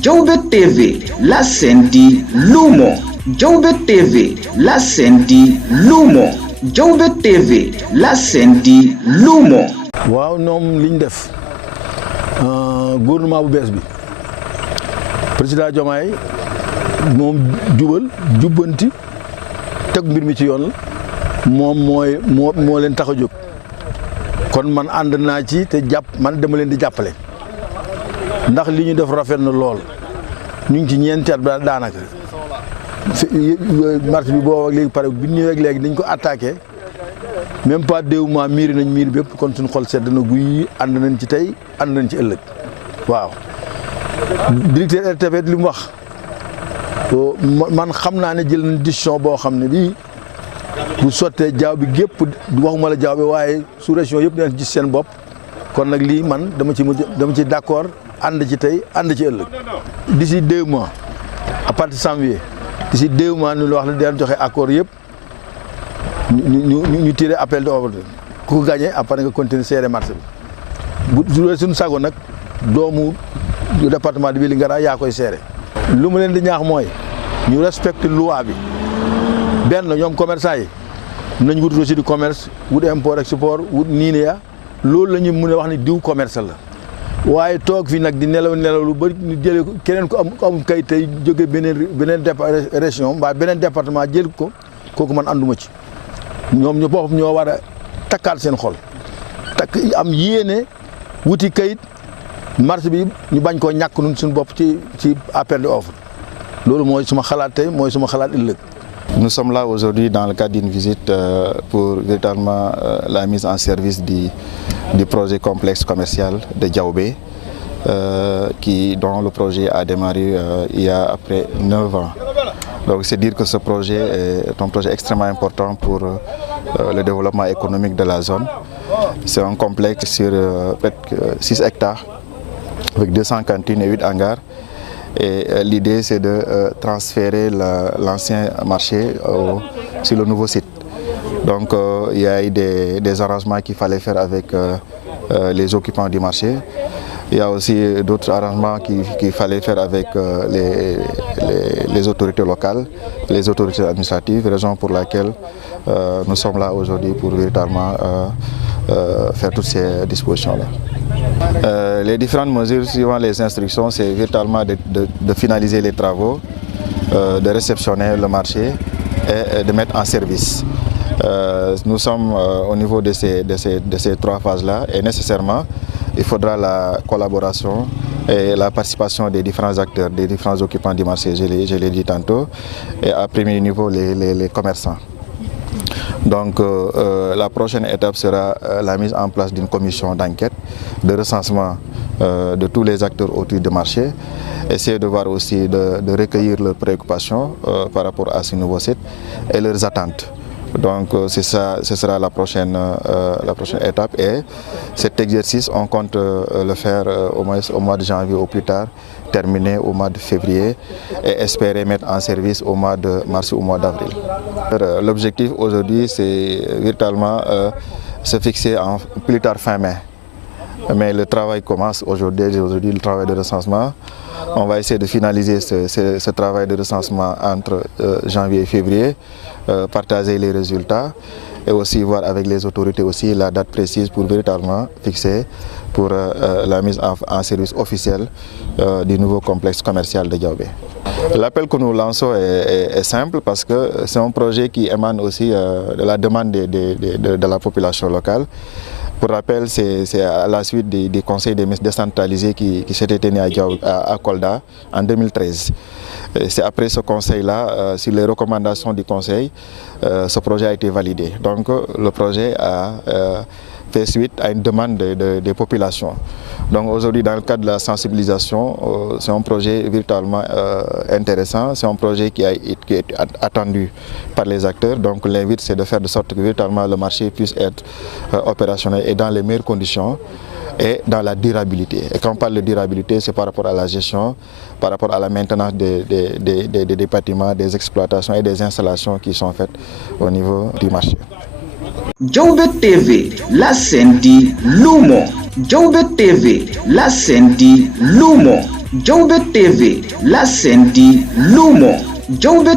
Diaoubé TV, la scène dit Lumo. Diaoubé TV, la scène dit Lumo. Diaoubé TV, la scène dit Lumo. waaw ñoom li ñu def gouvernement bu bees bi président Diomaye moom jubal jubbanti teg mbir mi ci yoon moom moo leen tax a jóg kon man ànd naa ci te man dama leen di jàppale ndax li ñu def rafet na lool ñu ngi ci ñeenti at daanaka marché bi boobu ak léegi pare bi ñu ñëwee léegi dañ ko attaqué même pas 2 mois miiri nañ miir bépp kon suñu xol sedd na guy ànd nañ ci tey ànd nañ ci ëllëg waaw. directeur RTV li mu wax man xam naa ne jël nañ décision boo xam ne bii bu sottee jaaw bi gépp waxuma la jaaw bi waaye sous région yëpp dinañ gis seen bopp kon nag lii man dama ci d'accord ànd ci tey ànd ci ëllëg. d'ici 2 mois à partir de janvier d'ici 2 mois ñu la wax ne dinañ joxe accord yëpp ñu tiré appel d'offre ku ko gagné après nga continuer serré marché bi bu suñu sago nag doomu département de Vélingara yaa koy serré. lu mu leen di ñaax mooy ñu respecter loi bi benn ñoom commerçant yi nañ wut registre du commerce wut import export wut NINEA loolu la ñu mën a wax ni diw commerce la waaye toog fi nag di nelaw lu bari ñu jëlee ko keneen ko am kay tey jóge beneen région mbaa beneen département jël ko kooku man ànduma ci. ñoom ñu boppam ñoo war a takkaat seen xol takk am yéene wuti kayit marché bi ñu bañ koo ñàkk nun suñu bopp ci appel d'offre loolu mooy suma xalaat tey mooy suma xalaat ëllëg. Nous sommes là aujourd'hui dans le cadre d'une visite pour véritablement la mise en service du projet complexe commercial de Diaoubé dont le projet a démarré il y a après 9 ans. Donc c'est dire que ce projet est un projet extrêmement important pour le développement économique de la zone. C'est un complexe sur presque 6 hectares avec 200 cantines et 8 hangars. Et l'idée c'est de transférer l'ancien marché sur le nouveau site. Donc il y a eu des arrangements qu'il fallait faire avec les occupants du marché. Il y a aussi d'autres arrangements qu'il fallait faire avec les autorités locales, les autorités administratives, raison pour laquelle nous sommes là aujourd'hui pour véritablement faire toutes ces dispositions-là. Les différentes mesures suivant les instructions, c'est véritablement de finaliser les travaux, de réceptionner le marché et de mettre en service. Nous sommes au niveau de ces 3 phases-là et nécessairement il faudra la collaboration et la participation des différents acteurs, des différents occupants du marché, je l'ai dit tantôt, et à premier niveau les commerçants. Donc la prochaine étape sera la mise en place d'une commission d'enquête, de recensement de tous les acteurs autour du marché, essayer de voir aussi de recueillir leurs préoccupations par rapport à ce nouveau site et leurs attentes. Donc ce sera la prochaine étape et cet exercice on compte le faire au mois de janvier au plus tard, terminer au mois de février et espérer mettre en service au mois de mars ou au mois d'avril. L'objectif aujourd'hui c'est véritablement se fixer en plus tard fin mai. Mais le travail commence aujourd'hui, le travail de recensement. On va essayer de finaliser ce travail de recensement entre janvier et février, partager les résultats et aussi voir avec les autorités aussi la date précise pour véritablement fixer pour la mise en service officielle du nouveau complexe commercial de Diaoubé. L'appel que nous lançons est simple parce que c'est un projet qui émane aussi de la demande de la population locale. Pour rappel, c'est à la suite des conseils des ministres décentralisés qui s'étaient tenus à Kolda en 2013. C'est après ce conseil-là, sur les recommandations du conseil, ce projet a été validé. Donc le projet a fait suite à une demande des populations. Donc aujourd'hui, dans le cadre de la sensibilisation, c'est un projet véritablement intéressant, c'est un projet qui est attendu par les acteurs. Donc l'invite, c'est de faire de sorte que véritablement le marché puisse être opérationnel et dans les meilleures conditions et dans la durabilité. Et quand on parle de durabilité, c'est par rapport à la gestion, par rapport à la maintenance des bâtiments, des exploitations et des installations qui sont faites au niveau du marché. Diaoubé TV, la scène dit Lumo. Diaoubé TV, la scène dit Lumo. Diaobé TV, la scène du Lumo. Diaobé